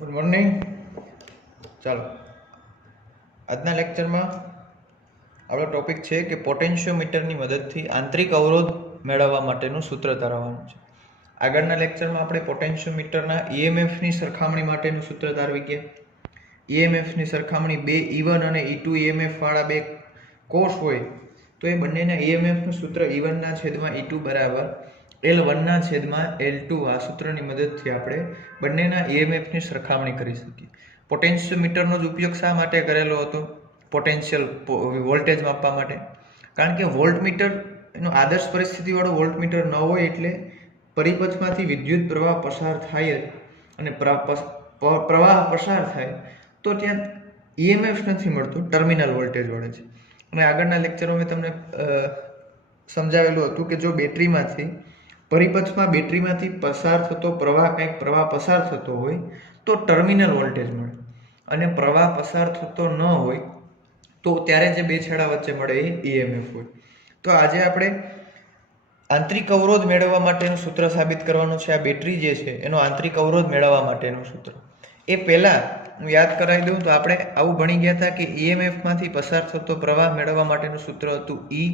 Good morning. ચાલો, આજના લેક્ચરમાં આપણો ટોપિક છે કે પોટેન્શિયોમીટરની મદદથી આંતરિક અવરોધ મેળવવા માટેનું સૂત્ર તારવવાનું છે. આગળના લેક્ચરમાં આપણે પોટેન્શિયોમીટરના ઈએમએફની સરખામણી માટેનું સૂત્ર તારવી ગયા. ઈએમએફની સરખામણી બે E1 અને E2 ઈએમએફ વાળા બે કોષ હોય તો એ બંનેના ઈએમએફનું સૂત્ર E1 ના છેદમાં E2 બરાબર L1 ના છેદમાં L2 આ સૂત્રની મદદથી આપણે બંનેના ઈએમએફની સરખામણી કરી શકીએ. પોટેન્શિયોમીટરનો જ ઉપયોગ શા માટે કરેલો હતો? પોટેન્શિયલ વોલ્ટેજ માપવા માટે. કારણ કે વોલ્ટમીટર એનું આદર્શ પરિસ્થિતિવાળું વોલ્ટમીટર ન હોય એટલે પરિપથમાંથી વિદ્યુત પ્રવાહ પસાર થાય અને પ્રવાહ પસાર થાય તો ત્યાં ઈએમએફ નથી મળતો, ટર્મિનલ વોલ્ટેજ મળે છે. અને આગળના લેક્ચરમાં મેં તમને સમજાવેલું હતું કે જો બેટરીમાંથી પરિપથમાં બેટરીમાંથી પસાર થતો પ્રવાહ કંઈક પ્રવાહ પસાર થતો હોય તો ટર્મિનલ વોલ્ટેજ મળે, અને પ્રવાહ પસાર થતો ન હોય તો ત્યારે જે બે છેડા વચ્ચે મળે એ ઈએમએફ હોય. તો આજે આપણે આંતરિક અવરોધ મેળવવા માટેનું સૂત્ર સાબિત કરવાનું છે. આ બેટરી જે છે એનો આંતરિક અવરોધ મેળવવા માટેનું સૂત્ર. એ પહેલા હું યાદ કરાવી દઉં તો આપણે આવું ભણી ગયા હતા કે ઈએમએફમાંથી પસાર થતો પ્રવાહ મેળવવા માટેનું સૂત્ર હતું E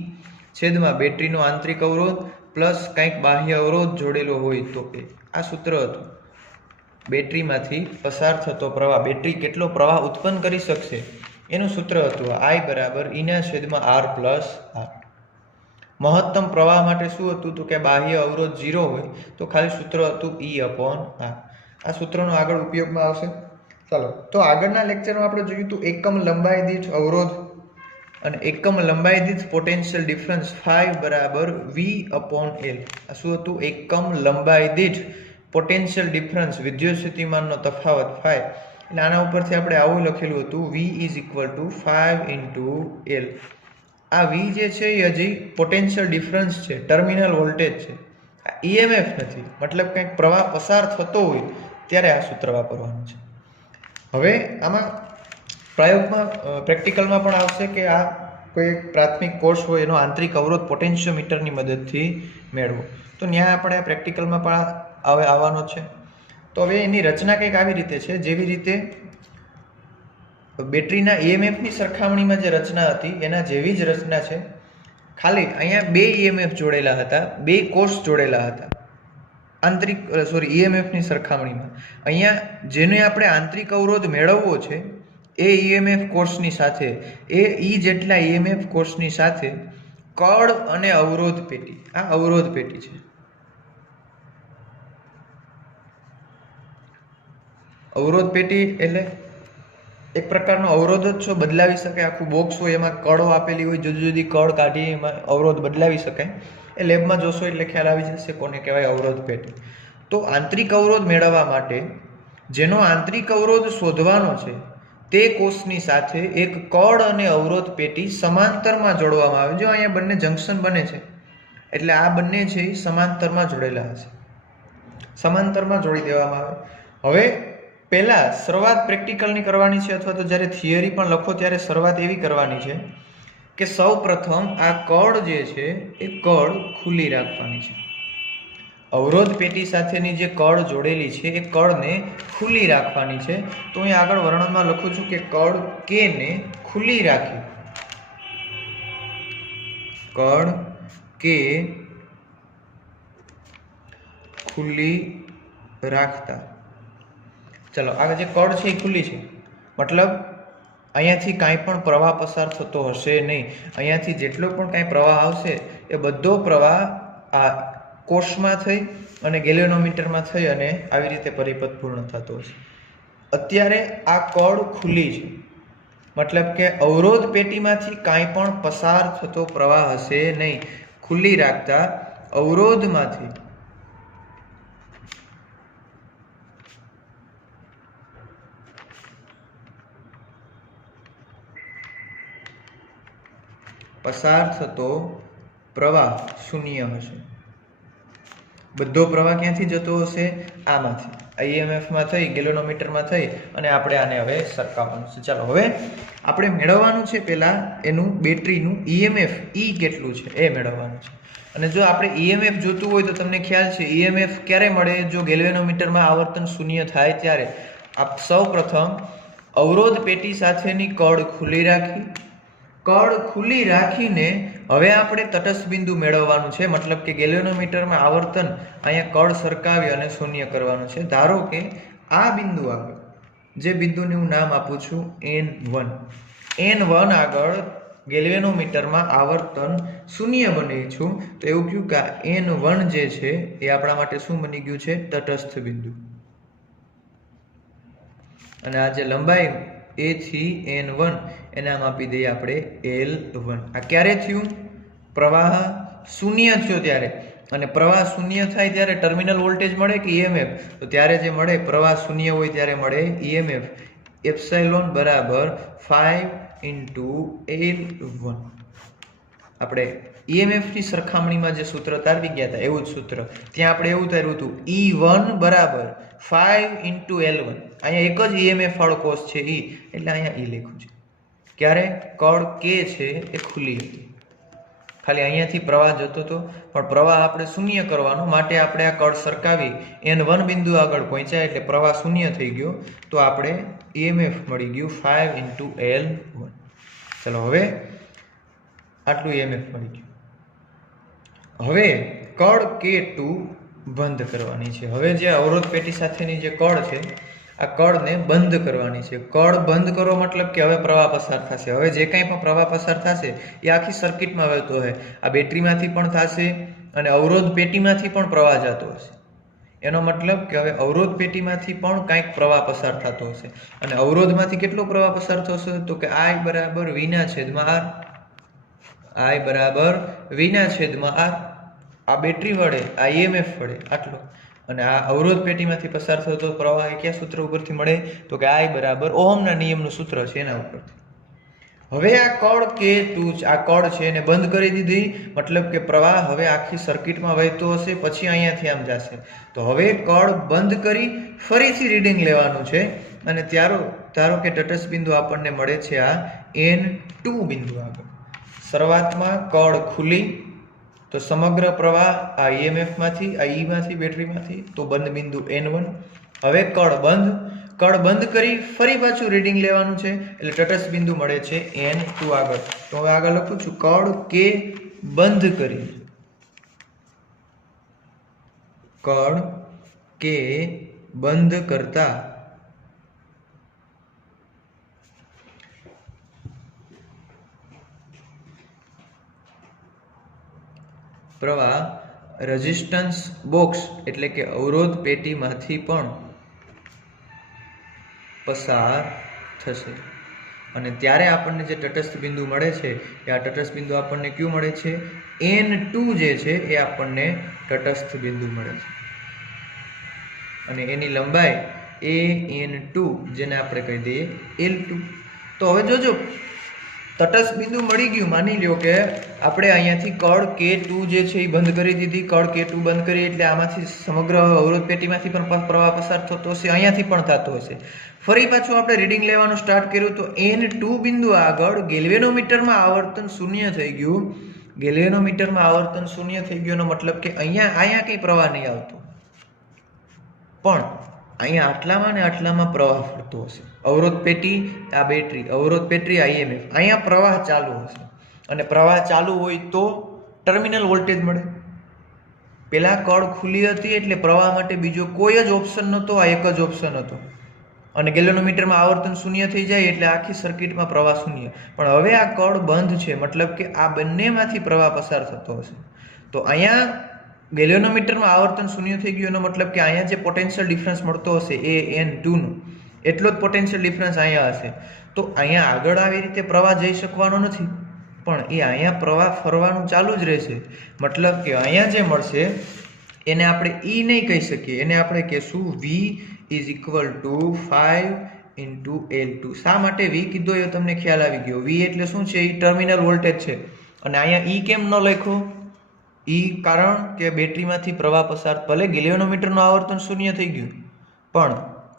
છેદમાં બેટરીનો આંતરિક અવરોધ પ્લસ કંઈક બાહ્ય અવરોધ જોડેલો હોય તો એ. આ સૂત્ર હતું. બેટરીમાંથી પસાર થતો પ્રવાહ, બેટરી કેટલો પ્રવાહ ઉત્પન્ન કરી શકશે એનું સૂત્ર હતું I બરાબર E ના છેદમાં R પ્લસ R. મહત્તમ પ્રવાહ માટે શું હતું તો કે બાહ્ય અવરોધ 0 હોય તો ખાલી સૂત્ર હતું E upon R. આ સૂત્રનો આગળ ઉપયોગમાં આવશે. ચાલો, તો આગળના લેક્ચરમાં આપણે જોયું હતું એકમ લંબાઈ દીઠ અવરોધ અને એકમ લંબાઈ દીઠ પોટેન્શિયલ ડિફરન્સ phi બરાબર V upon L. આ શું હતું? એકમ લંબાઈ દીઠ પોટેન્શિયલ ડિફરન્સ, વિદ્યુત સ્થિતિમાનનો તફાવત phi. એટલે આના ઉપરથી આપણે આવું લખેલું હતું V is equal to 5 into L. આ V જે છે એ હજી પોટેન્શિયલ ડિફરન્સ છે, ટર્મિનલ વોલ્ટેજ છે, આ ઈએમએફ નથી. મતલબ કંઈક પ્રવાહ પસાર થતો હોય ત્યારે આ સૂત્ર વાપરવાનું છે. હવે આમાં પ્રયોગમાં પ્રેક્ટિકલમાં પણ આવશે કે આ કોઈ પ્રાથમિક કોર્સ હોય એનો આંતરિક અવરોધ પોટેન્શિયોમીટરની મદદથી મેળવો. તો ત્યાં આપણે પ્રેક્ટિકલમાં પણ હવે આવવાનો છે. તો હવે એની રચના કંઈક આવી રીતે છે, જેવી રીતે બેટરીના ઈએમએફની સરખામણીમાં જે રચના હતી એના જેવી જ રચના છે. ખાલી અહીંયા બે ઈએમએફ જોડેલા હતા, બે કોષ જોડેલા હતા ઈએમએફની સરખામણીમાં. અહીંયા જેને આપણે આંતરિક અવરોધ મેળવવો છે એ ઈએમએફ કોષની સાથે, એ જેટલા ઈએમએફ કોષની સાથે કળ અને અવરોધ પેટી, આ અવરોધ પેટી છે. અવરોધ પેટી એટલે એક પ્રકારનો અવરોધ જ છો, બદલાવી શકાય. આખું બોક્સ હોય એમાં કળો આપેલી હોય, જુદી જુદી કળ કાઢી એમાં અવરોધ બદલાવી શકાય. એ લેબમાં જોશો એટલે ખ્યાલ આવી જશે કોને કહેવાય અવરોધ પેટી. તો આંતરિક અવરોધ મેળવવા માટે જેનો આંતરિક અવરોધ શોધવાનો છે તે કોષની સાથે એક કળ અને અવરોધ પેટી સમાંતરમાં જોડવામાં આવે. જો અહીંયા બંને જંક્શન બને છે એટલે આ બંને છે એ સમાંતરમાં જોડેલા હશે, સમાંતરમાં જોડી દેવામાં આવે. હવે પહેલા શરૂઆત પ્રેક્ટિકલની કરવાની છે, અથવા તો જ્યારે થિયરી પણ લખો ત્યારે શરૂઆત એવી કરવાની છે કે સૌ પ્રથમ આ કળ જે છે એ કળ ખુલ્લી રાખવાની છે. અવરોધ પેટી સાથેની જે કળ જોડેલી છે એ કળને ખુલ્લી રાખવાની છે. તો અહીં આગળ વર્ણનમાં લખું છું કે કળ કે ને ખુલ્લી રાખી, કળ કે ખુલ્લી રાખતા. ચલો, આ જે કળ છે એ ખુલ્લી છે, મતલબ અહીંયાથી કાંઈ પણ પ્રવાહ પસાર થતો હશે નહીં. અહીંયાથી જેટલો પણ કાંઈ પ્રવાહ આવશે એ બધો પ્રવાહ આ કોષમાં થઈ અને ગેલ્વેનોમીટરમાં થઈ અને આવી રીતે પરિપથ પૂર્ણ થતો હશે. અત્યારે આ કળ ખુલ્લી છે, મતલબ કે અવરોધ પેટીમાંથી કાંઈ પણ પસાર થતો પ્રવાહ હશે નહીં. ખુલ્લી રાખતા અવરોધમાંથી પસાર થતો પ્રવાહ શૂન્ય હશે. બધો પ્રવાહ ક્યાંથી જતો હશે? આમાંથી, ઈએમએફમાં થઈ, ગેલ્વેનોમીટરમાં થઈ અને આપણે આને હવે સરખાવવાનું છે. ચાલો, હવે આપણે મેળવવાનું છે પહેલા એનું બેટરીનું ઈએમએફ E કેટલું છે એ મેળવવાનું છે. અને જો આપણે ઈએમએફ જોતું હોય તો તમને ખ્યાલ છે ઈએમએફ ક્યારે મળે? જો ગેલ્વેનોમીટરમાં આવર્તન શૂન્ય થાય ત્યારે. આપ સૌ પ્રથમ અવરોધ પેટી સાથેની કળ ખુલ્લી રાખીને હવે આપણે તટસ્થ બિંદુ મેળવવાનું છે, મતલબ કે ગેલ્વેનોમીટરમાં આવર્તન અહીંયા કળ સરકાવી અને શૂન્ય કરવાનું છે. ધારો કે આ બિંદુ આગળ, જે બિંદુને હું નામ આપું છું N1 આગળ ગેલ્વેનોમીટરમાં આવર્તન શૂન્ય બની છું, તો એવું કહ્યું કે N1 જે છે એ આપણા માટે શું બની ગયું છે? તટસ્થ બિંદુ. અને આ જે લંબાઈ A થી N1 એને આમ આપી દઈએ આપણે L1. આ ક્યારે થયું? પ્રવાહ શૂન્ય થયો ત્યારે. અને પ્રવાહ શૂન્ય થાય ત્યારે ટર્મિનલ વોલ્ટેજ મળે કે EMF? તો ત્યારે જે મળે, પ્રવાહ શૂન્ય હોય ત્યારે મળે EMF. એપ્સાઇલોન બરાબર 5 × L1. આપણે EMF ની સરખામણીમાં જે સૂત્ર તારવી ગયા હતા એવું જ સૂત્ર ત્યાં આપણે એવું તાર્યું હતું, E1 બરાબર 5 × L1. અહીંયા એક જ EMF વાળો કોષ છે E, એટલે અહીંયા E લખ્યું છે. ક્યારે? કળ K છે એ ખુલ્લી હતી, ખાલી અહીંયાથી પ્રવાહ જતો હતો, પણ પ્રવાહ આપણે શૂન્ય કરવાનો માટે આપણે આ કળ સરકાવી N1 બિંદુ આગળ પહોંચ્યા એટલે પ્રવાહ શૂન્ય થઈ ગયો, તો આપણે EMF મળી ગયું 5 × L1. ચલો હવે આટલું EMF મળી ગયું. હવે કળ K2 બંધ કરવાની છે. હવે જે અવરોધ પેટી સાથેની જે કળ છે આ કળને બંધ કરવાની છે. કળ બંધ કરો મતલબ કે હવે પ્રવાહ પસાર થશે. હવે જે કાંઈ પણ પ્રવાહ પસાર થશે એ આખી સર્કિટમાં વહેતો હશે. આ બેટરીમાંથી પણ થશે અને અવરોધ પેટીમાંથી પણ પ્રવાહ જતો હશે. એનો મતલબ કે હવે અવરોધ પેટીમાંથી પણ કાંઈક પ્રવાહ પસાર થતો હશે. અને અવરોધમાંથી કેટલો પ્રવાહ પસાર થશે? તો કે I બરાબર V/R. I બરાબર V/R. આ બેટરી વડે, આ EMF વડે આટલો. અને આ અવરોધ પેટીમાંથી પસાર થતો પ્રવાહ એ કયા સૂત્ર ઉપરથી મળે? તો કે I બરાબર ઓહમના નિયમનું સૂત્ર છે એના ઉપરથી. હવે આ કળ K2 આ કળ છે એને બંધ કરી દીધી, મતલબ કે પ્રવાહ હવે આખી સર્કિટમાં વહેતો હશે, પછી અહીંયાથી આમ જશે. તો હવે કળ બંધ કરી ફરીથી રીડિંગ લેવાનું છે. અને ધારો કે તટસ્થ બિંદુ આપણને મળે છે આ N2 બિંદુ આગળ. શરૂઆતમાં કળ ખુલ્લી, તો સમગ્ર પ્રવાહ આ EMF માંથી, આ E માંથી, બેટરીમાંથી, તો બંધ બિંદુ N1. હવે કળ બંધ કરી ફરી પાછું રીડિંગ લેવાનું છે, એટલે તટસ્થ બિંદુ મળે છે N2 આગળ. તો હવે આગળ લખું છું, કળ K બંધ કરી, કળ K બંધ કરતા પ્રવાહ રેઝિસ્ટન્સ બોક્સ એટલે કે અવરોધ પેટીમાંથી પણ પસાર થશે. અને ત્યારે આપણને જે તટસ્થ બિંદુ મળે છે એ આ તટસ્થ બિંદુ આપણને કયું મળે છે? N2 જે છે એ આપણને તટસ્થ બિંદુ મળે છે. અને એની લંબાઈ N2 જેને આપણે કહી દઈએ L2. તો હવે જોજો, તટસ્થ બિંદુ મળી ગયું. માની લ્યો કે આપણે અહીંયાથી કળ K2 જે છે એ બંધ કરી દીધી. કળ K2 બંધ કરી એટલે આમાંથી સમગ્ર અવરોધ પેટીમાંથી પણ પ્રવાહ પસાર થતો હશે, અહીંયાથી પણ થતો હશે. ફરી પાછું આપણે રીડિંગ લેવાનું સ્ટાર્ટ કર્યું તો N2 બિંદુ આગળ ગેલ્વેનોમીટરમાં આવર્તન શૂન્ય થઈ ગયું. ગેલ્વેનોમીટરમાં આવર્તન શૂન્ય થઈ ગયું એનો મતલબ કે અહીંયા કંઈ પ્રવાહ નહીં આવતો, પણ અહીંયા આટલામાં ને આટલામાં પ્રવાહ ફરતો હશે. અવરોધ પેટી, આ બેટરી, અવરોધ પેટી, આ EMF, અહીંયા પ્રવાહ ચાલુ હશે. અને પ્રવાહ ચાલુ હોય તો ટર્મિનલ વોલ્ટેજ મળે. પેલા કળ ખુલ્લી હતી એટલે પ્રવાહ માટે બીજો કોઈ જ ઓપ્શન નહોતો, આ એક જ ઓપ્શન હતો. અને ગેલ્વેનોમીટરમાં આવર્તન શૂન્ય થઈ જાય એટલે આખી સર્કિટમાં પ્રવાહ શૂન્ય. પણ હવે આ કળ બંધ છે, મતલબ કે આ બંનેમાંથી પ્રવાહ પસાર થતો હશે. તો અહીંયા ગેલ્વેનોમીટરમાં આવર્તન શૂન્ય થઈ ગયું એનો મતલબ કે અહીંયા જે પોટેન્શિયલ ડિફરન્સ મળતો હશે એ N2 નો એટલો જ પોટેન્શિયલ ડિફરન્સ અહીંયા હશે. તો અહીંયા આગળ આવી રીતે પ્રવાહ જઈ શકવાનો નથી, પણ એ અહીંયા પ્રવાહ ફરવાનું ચાલુ જ રહેશે. મતલબ કે અહીંયા જે મળશે એને આપણે E નહીં કહી શકીએ, એને આપણે કહેશું V = 5 × L2. શા માટે V કીધો એ તમને ખ્યાલ આવી ગયો. V એટલે શું છે? એ ટર્મિનલ વોલ્ટેજ છે. અને અહીંયા E કેમ ન લખ્યો? E કારણ કે બેટરીમાંથી પ્રવાહ પસાર, ભલે ગેલ્વેનોમીટરનું આવર્તન શૂન્ય થઈ ગયું, પણ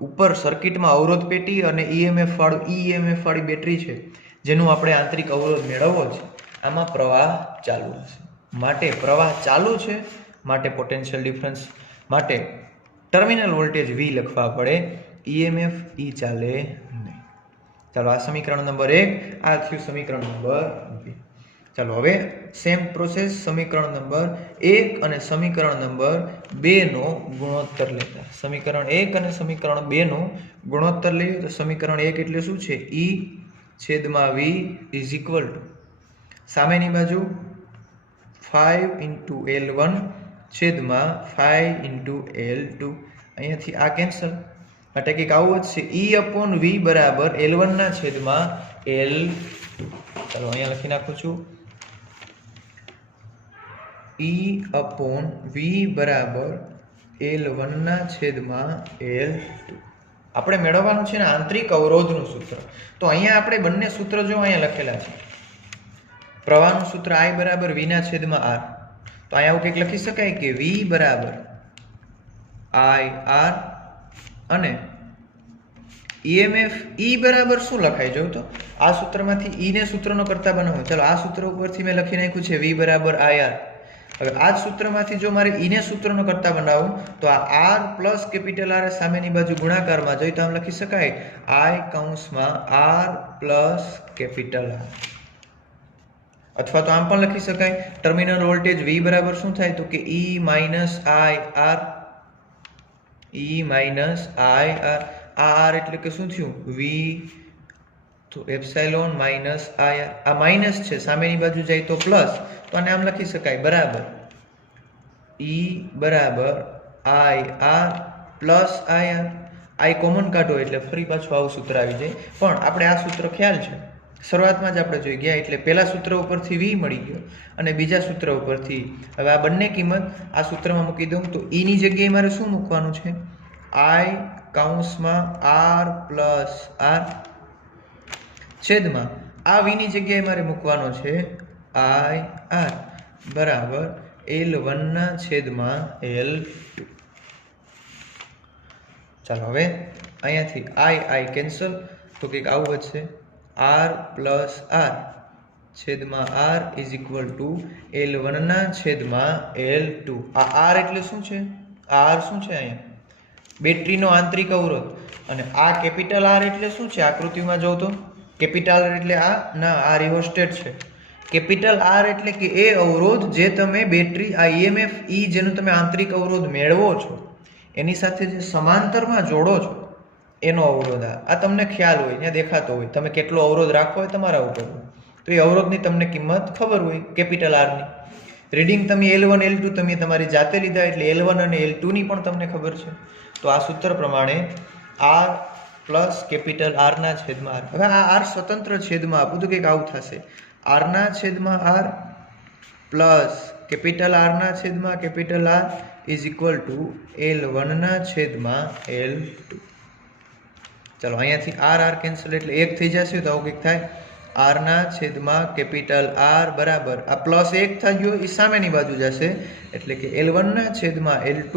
ઉપર સર્કિટમાં અવરોધ પેટી અને EMF વાળી બેટરી છે, જેનું આપણે આંતરિક અવરોધ મેળવવો છે, આમાં પ્રવાહ ચાલુ હશે. માટે પ્રવાહ ચાલુ છે, માટે પોટેન્શિયલ ડિફરન્સ માટે ટર્મિનલ વોલ્ટેજ V લખવા પડે. ઈએમએફ ઈ ચાલે નહીં. ચાલો આ સમીકરણ નંબર 1, આ થયું સમીકરણ નંબર 2. ચાલો હવે સેમ પ્રોસેસ સમીકરણ નંબર 1 અને સમીકરણ નંબર 2 નો ગુણોત્તર લેતા. સમીકરણ 1 અને સમીકરણ 2 નો ગુણોત્તર લઈએ તો સમીકરણ 1 એટલે શું છે? E છેદમાં V ઇઝ ઇક્વલ ટુ સામેની બાજુ 5 into L1 છેદમાં 5 into L2. અહીંયાથી આ કેન્સલ, એટલે કે આવું જ છે E upon V બરાબર L1 ના છેદમાં L2. ચાલો અહીંયા લખી નાખું છું E upon V બરાબર L1 ના છેદમાં L2. આપણે મેળવવાનું છે ને આંતરિક અવરોધનું સૂત્ર. તો અહીંયા આપણે બંને સૂત્ર જો અહીંયા લખેલા છે. પ્રવાહનું સૂત્ર I બરાબર V ના છેદમાં R. તો અહીંયા આવું કંઈક લખી શકાય કે V બરાબર IR અને EMF E બરાબર શું લખાય? જો તો આ સૂત્રમાંથી E ને સૂત્રનો કરતા બનાવો. ચાલો આ સૂત્ર ઉપરથી મેં લખી નાખ્યું છે V બરાબર IR. હવે આ જ સૂત્રમાંથી જો મારે E ને સૂત્રનો કરતા બનાવું તો આ R પ્લસ કેપિટલ R સામેની બાજુ ગુણાકારમાં જોઈ તો આમ લખી શકાય I કૌંસમાં R પ્લસ કેપિટલ R. અથવા તો આમ પણ લખી શકાય ટર્મિનલ વોલ્ટેજ V બરાબર શું થાય તો કે E minus IR. E minus IR. આ R એટલે કે શું થયું? V તો એપ્સાઇલોન માઇનસ IR. આ માઇનસ છે, સામેની બાજુ જાય તો પ્લસ, તો આને આમ લખી શકાય બરાબર E બરાબર IR plus IR. I common કાઢો એટલે ફરી પાછું આવું સૂત્ર આવી જાય. પણ આપણે આ સૂત્ર ખ્યાલ છે, શરૂઆતમાં જ આપણે જોઈ ગયા, એટલે પહેલા સૂત્ર ઉપરથી V મળી ગયો અને બીજા સૂત્ર ઉપરથી. હવે આ બંને કિંમત આ સૂત્રમાં મૂકી દઉં તો E ની જગ્યાએ મારે શું મૂકવાનું છે? I કૌંસમાં R પ્લસ R છેદમાં આ V ની જગ્યાએ મારે મૂકવાનો છે IR બરાબર L1 ના છેદમાં L2. ચાલો હવે અહીંયાથી I કેન્સલ, તો કંઈક આવું વધશે R પ્લસ R છેદમાં R is equal to L1 ના છેદમાં L2. આ R એટલે શું છે? R શું છે? અહીંયા બેટરીનો આંતરિક અવરોધ. અને આ કેપિટલ R એટલે શું છે? આકૃતિમાં જોઉં તો કેપિટલ R એટલે આ ના, આ રિઓસ્ટેટ છે. કેપિટલ R એટલે કે એ અવરોધ જે તમે બેટરી આ EMF E જેનું તમે આંતરિક અવરોધ મેળવો છો એની સાથે જે સમાંતરમાં જોડો છો એનો અવરોધ. આ તમને ખ્યાલ હોય, ત્યાં દેખાતો હોય. તમે કેટલો અવરોધ રાખવો હોય તમારા ઉપર, તો એ અવરોધની તમને કિંમત ખબર હોય કેપિટલ R ની. રીડિંગ તમે L1 L2 તમે તમારી જાતે લીધા એટલે L1 અને L2 ની પણ તમને ખબર છે. તો આ સૂત્ર પ્રમાણે R પ્લસ કેપિટલ R ના છેદમાં R. હવે આ R સ્વતંત્ર છેદમાં આપું તો કંઈક આવું થશે R ના છેદમાં R પ્લસ કેપિટલ R ના છેદમાં capital R is equal to L1 ના છેદમાં L2. ચાલો અહીંયાથી R કેન્સલ એટલે 1 થઈ જશે, તો આવું કંઈક થાય R ના છેદમાં કેપિટલ R બરાબર આ પ્લસ 1 થઈ ગયો એ સામેની બાજુ જશે એટલે કે L1 ના છેદમાં L2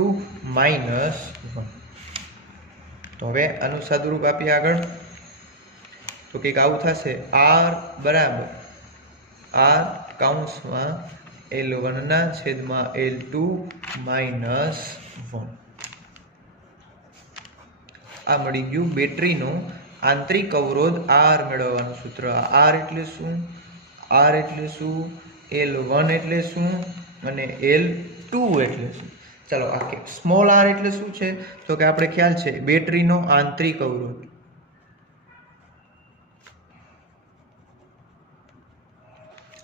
માઇનસ 1. તો હવે આનું સાદુરૂપ આપીએ આગળ તો કંઈક આવું થશે R બરાબર R કૌંસમાં L1 ના છેદમાં L2 માઇનસ 1. આ મળી ગયું બેટરીનું આંતરિક અવરોધ R મેળવવાનું સૂત્ર. R એટલે શું? R એટલે શું? L1 એટલે શું? અને L2 એટલે શું? ચાલો આ સ્મોલ r એટલે શું છે તો કે આપણે ખ્યાલ છે બેટરીનો આંતરિક અવરોધ.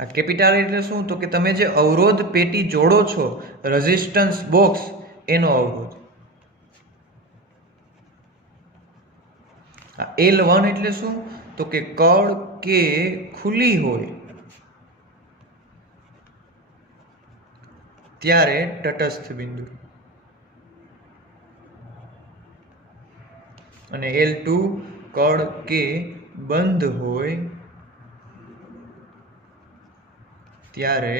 આ કેપિટલ એટલે શું તો કે તમે જે અવરોધ પેટી જોડો છો રેઝિસ્ટન્સ બોક્સ એનો અવરોધ. આ L1 એટલે શું તો કે કળ કે ખુલ્લી હોય ત્યારે તટસ્થ બિંદુ, અને L2 કળ કે બંધ હોય ત્યારે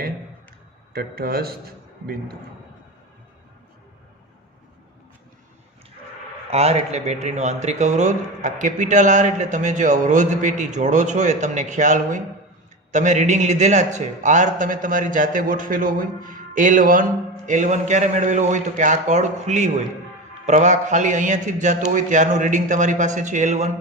તટસ્થ બિંદુ. R એટલે બેટરીનો આંતરિક અવરોધ. આ કેપિટલ R એટલે તમે જે અવરોધ પેટી જોડો છો એ તમને ખ્યાલ હોય, તમે રીડિંગ લીધેલા જ છે. R તમે તમારી જાતે ગોઠવેલો હોય. L1 ક્યારે મેળવેલો હોય તો કે આ કળ ખુલ્લી હોય પ્રવાહ ખાલી અહીંયાથી જ જતો હોય ત્યારનું રીડિંગ તમારી પાસે છે L1,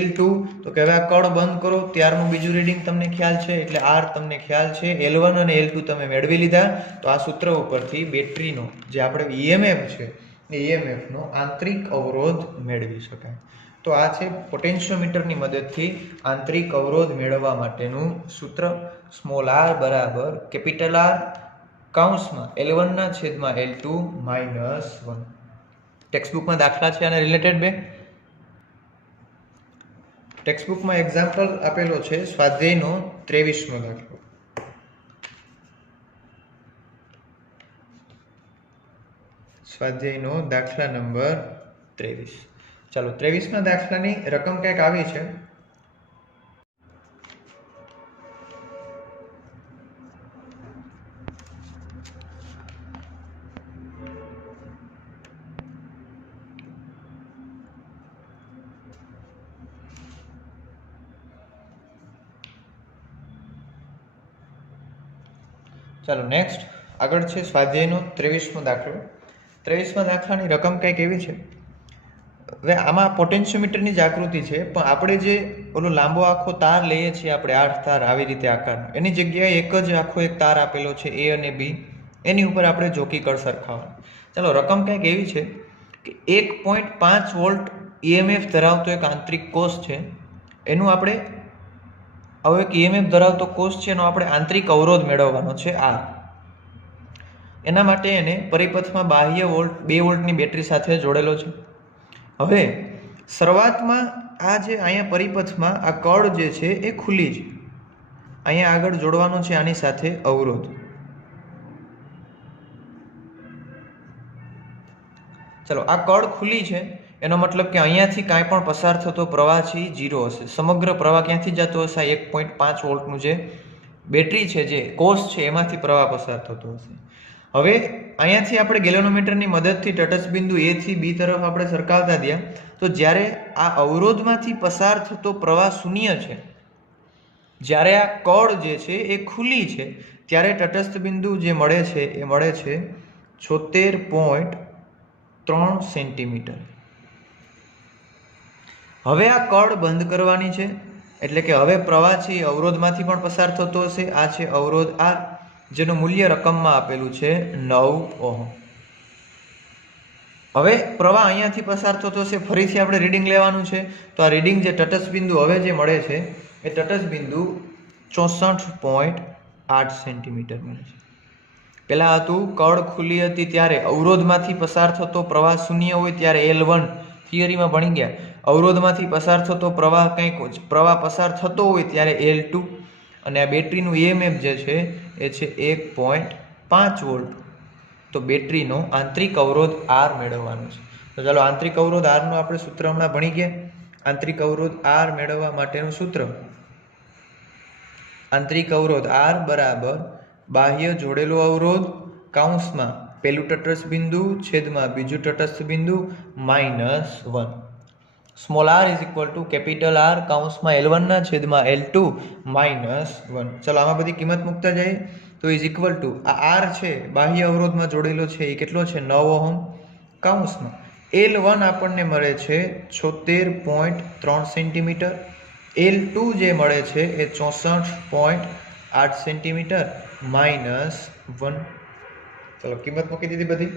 L2, તો કે હવે આ કળ બંધ કરો ત્યારનું બીજું રીડિંગ તમને ખ્યાલ છે, એટલે R તમને ખ્યાલ છે, L1 અને L2 તમે મેળવી લીધા. તો આ સૂત્ર ઉપરથી બેટરીનો જે આપણે EMF છે એ EMF નો આંતરિક અવરોધ મેળવી શકાય. તો આ છે પોટેન્શિયોમીટરની મદદથી આંતરિક અવરોધ મેળવવા માટેનું સૂત્ર. સ્મોલ r બરાબર કેપિટલ R કૌંસમાં L1/L2 -1. ટેક્સ્ટબુકમાં દાખલા છે આને રિલેટેડ બે. ટેક્સ્ટબુકમાં એક્ઝામ્પલ આપેલો છે સ્વાધ્યાયનો 23મો દાખલો. સ્વાધ્યાયનો દાખલા નંબર 23. ચાલો 23મા દાખલાની રકમ કંઈક આવી છે. ચાલો નેક્સ્ટ આગળ છે સ્વાધ્યાયનો 23મો દાખલો. 23મા દાખલાની રકમ કંઈક એવી છે. હવે આમાં પોટેન્શિયોમીટરની જ આકૃતિ છે, પણ આપણે જે ઓલો લાંબો આખો તાર લઈએ છીએ આપણે 8 તાર આવી રીતે આકારનો, એની જગ્યાએ એક જ આખો એક તાર આપેલો છે A અને B, એની ઉપર આપણે જોકી કળ સરખાવવાનું. ચાલો રકમ કંઈક એવી છે કે 1.5 વોલ્ટ EMF ધરાવતો એક આંતરિક કોષ છે, એનું આપણે આવો એક EMF ધરાવતો કોષ છે એનો આપણે આંતરિક અવરોધ મેળવવાનો છે R. એના માટે એને પરિપથમાં બાહ્ય વોલ્ટ 2 વોલ્ટની બેટરી સાથે જોડેલો છે. હવે શરૂઆતમાં આ જે અહીંયા પરિપથમાં આ કળ જે છે એ ખુલ્લી છે, અહીંયા આગળ જોડવાનો છે આની સાથે અવરોધ. ચલો આ કળ ખુલ્લી છે એનો મતલબ કે અહીંયાથી કાંઈ પણ પસાર થતો પ્રવાહ છે 0 હશે. સમગ્ર પ્રવાહ ક્યાંથી જતો હશે? 1.5 વોલ્ટનું જે બેટરી છે જે કોષ છે એમાંથી પ્રવાહ પસાર થતો હશે. હવે અહીંયાથી આપણે ગેલેનોમીટરની મદદથી તટસ્થ બિંદુ A થી B તરફ આપણે સરકાવતા ગયા, તો જ્યારે આ અવરોધમાંથી પસાર થતો પ્રવાહ શૂન્ય છે, જ્યારે આ કળ જે છે એ ખુલ્લી છે, ત્યારે તટસ્થ બિંદુ જે મળે છે એ મળે છે 76.3 સેન્ટીમીટર. હવે આ કળ બંધ કરવાની છે, એટલે કે હવે પ્રવાહ છે એ અવરોધમાંથી પણ પસાર થતો હશે. આ છે અવરોધ R, જેનું મૂલ્ય રકમમાં આપેલું છે 9 ઓહમ. હવે પ્રવાહ અહીંયાથી પસાર થતો હશે, ફરીથી આપણે રીડિંગ લેવાનું છે. તો આ રીડિંગ જે તટસ્થ બિંદુ હવે જે મળે છે એ તટસ્થ બિંદુ 64.8 સેન્ટીમીટર મળે છે. પેલા હતું કળ ખુલ્લી હતી ત્યારે અવરોધમાંથી પસાર થતો પ્રવાહ શૂન્ય હોય ત્યારે L1 થિયરીમાં ભણી ગયા. અવરોધમાંથી પસાર થતો પ્રવાહ કંઈક પ્રવાહ પસાર થતો હોય ત્યારે L2, અને આ બેટરીનું EMF જે છે એ છે 1.5 વોલ્ટ. તો બેટરીનો આંતરિક અવરોધ R મેળવવાનો છે. તો ચાલો આંતરિક અવરોધ R નું આપણે સૂત્ર હમણાં ભણી ગયા. આંતરિક અવરોધ R મેળવવા માટેનું સૂત્ર, આંતરિક અવરોધ R બરાબર બાહ્ય જોડેલો અવરોધ કૌંસમાં પેલું તટસ્થ બિંદુ છેદમાં બીજું તટસ્થ બિંદુ -1. Small r is equal to capital R કૌંસમાં L1/L2 -1. ચલો આમાં બધી કિંમત મૂકતા જઈએ તો ઇઝ ઇક્વલ ટુ આ R છે બાહ્ય અવરોધમાં જોડેલો છે એ કેટલો છે 9 ઓહમ, કૌંસમાં L1 આપણને મળે છે 76.3 સેન્ટીમીટર, L2 જે મળે છે એ 64.8 સેન્ટીમીટર -1. ચલો કિંમત મૂકી દીધી બધી.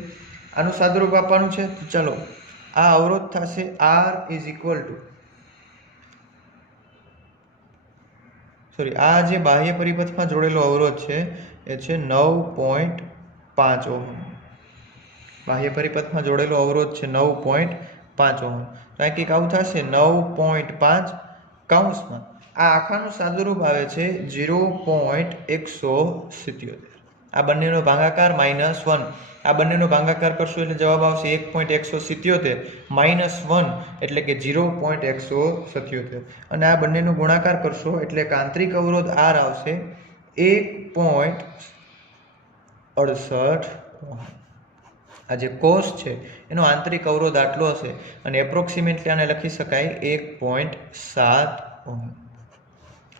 આનું સાદુરૂપ આપવાનું છે. ચલો આ અવરોધ થશે R ઇઝ ઇક્વલ ટુ આ જે બાહ્ય પરિપથમાં જોડેલો અવરોધ છે એ છે 9.5 ઓહમ. બાહ્ય પરિપથમાં જોડેલો અવરોધ છે 9.5 ઓહમ. તો આ કંઈક આવું થશે 9.5 કૌંસમાં આ આખાનું સાદુરૂપ આવે છે 0.177. આ બંનેનો ભાગાકાર -1. આ બંનેનો ભાગાકાર કરશો એટલે જવાબ આવશે 1.177 -1 એટલે કે 0.177. અને આ બંનેનો ગુણાકાર કરશો એટલે આંતરિક અવરોધ R આવશે 1.68 ઓહમ. આ જે કોષ છે એનો આંતરિક અવરોધ આટલો હશે અને એપ્રોક્સિમેટલી આને લખી શકાય 1.7 ઓહમ.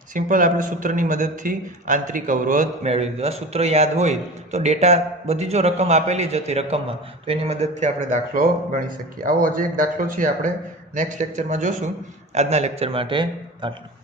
સિમ્પલ આપણે સૂત્રની મદદથી આંતરિક અવરોધ મેળવી દીધો. આ સૂત્ર યાદ હોય તો ડેટા બધી જો રકમ આપેલી જ હતી રકમમાં તો એની મદદથી આપણે દાખલો ગણી શકીએ. આવો હજી એક દાખલો છે આપણે નેક્સ્ટ લેક્ચરમાં જોશું. આજના લેક્ચર માટે આટલું.